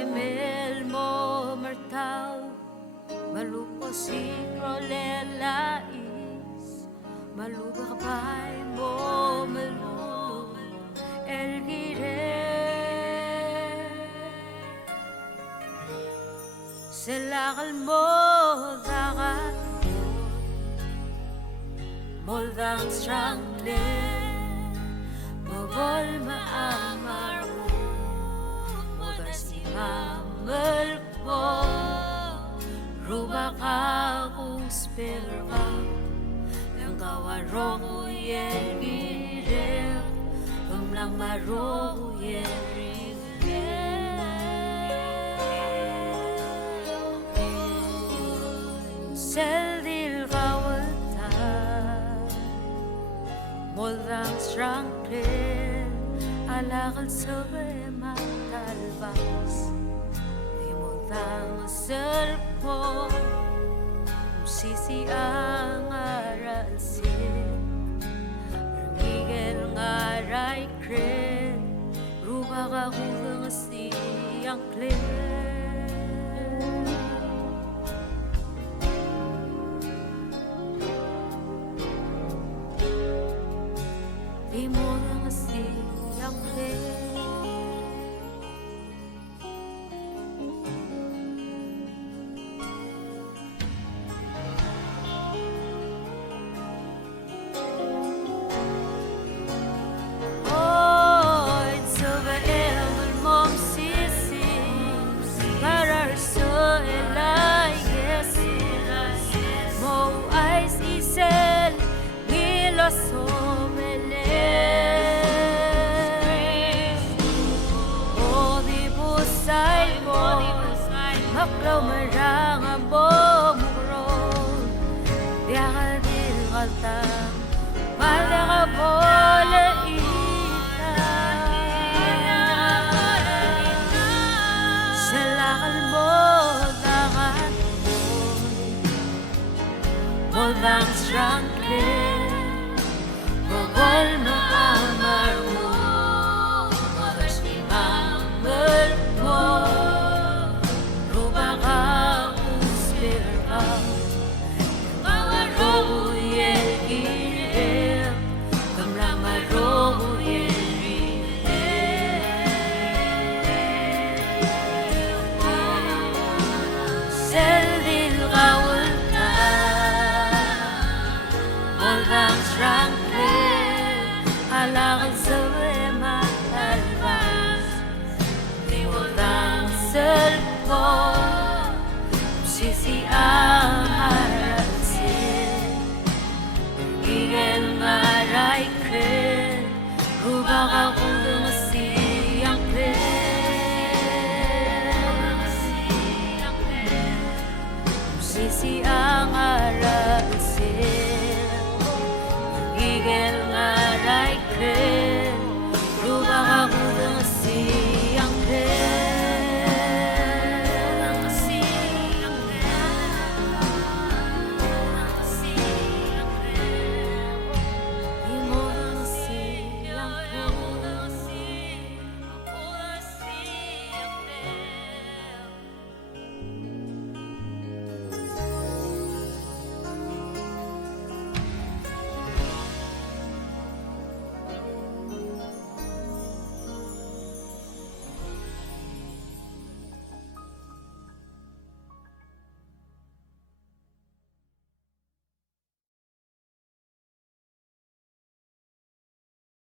emel mo martau malupo sigro lelais maluba kapay mo malu el gire selakal mo dagat moldang strangle mogol maamar Mamel po Ruba ka kung spilka Yang kawaro ko yergire Kumlang maro ko yergire Seldil kawata Moldang strangler Alakal sabi matalbas Di mo lang selpo Sisi ang aralsin Rangigel ngaray kren Ruba ka kulang siyang klen Di mo lang siyang klen Maklaw marami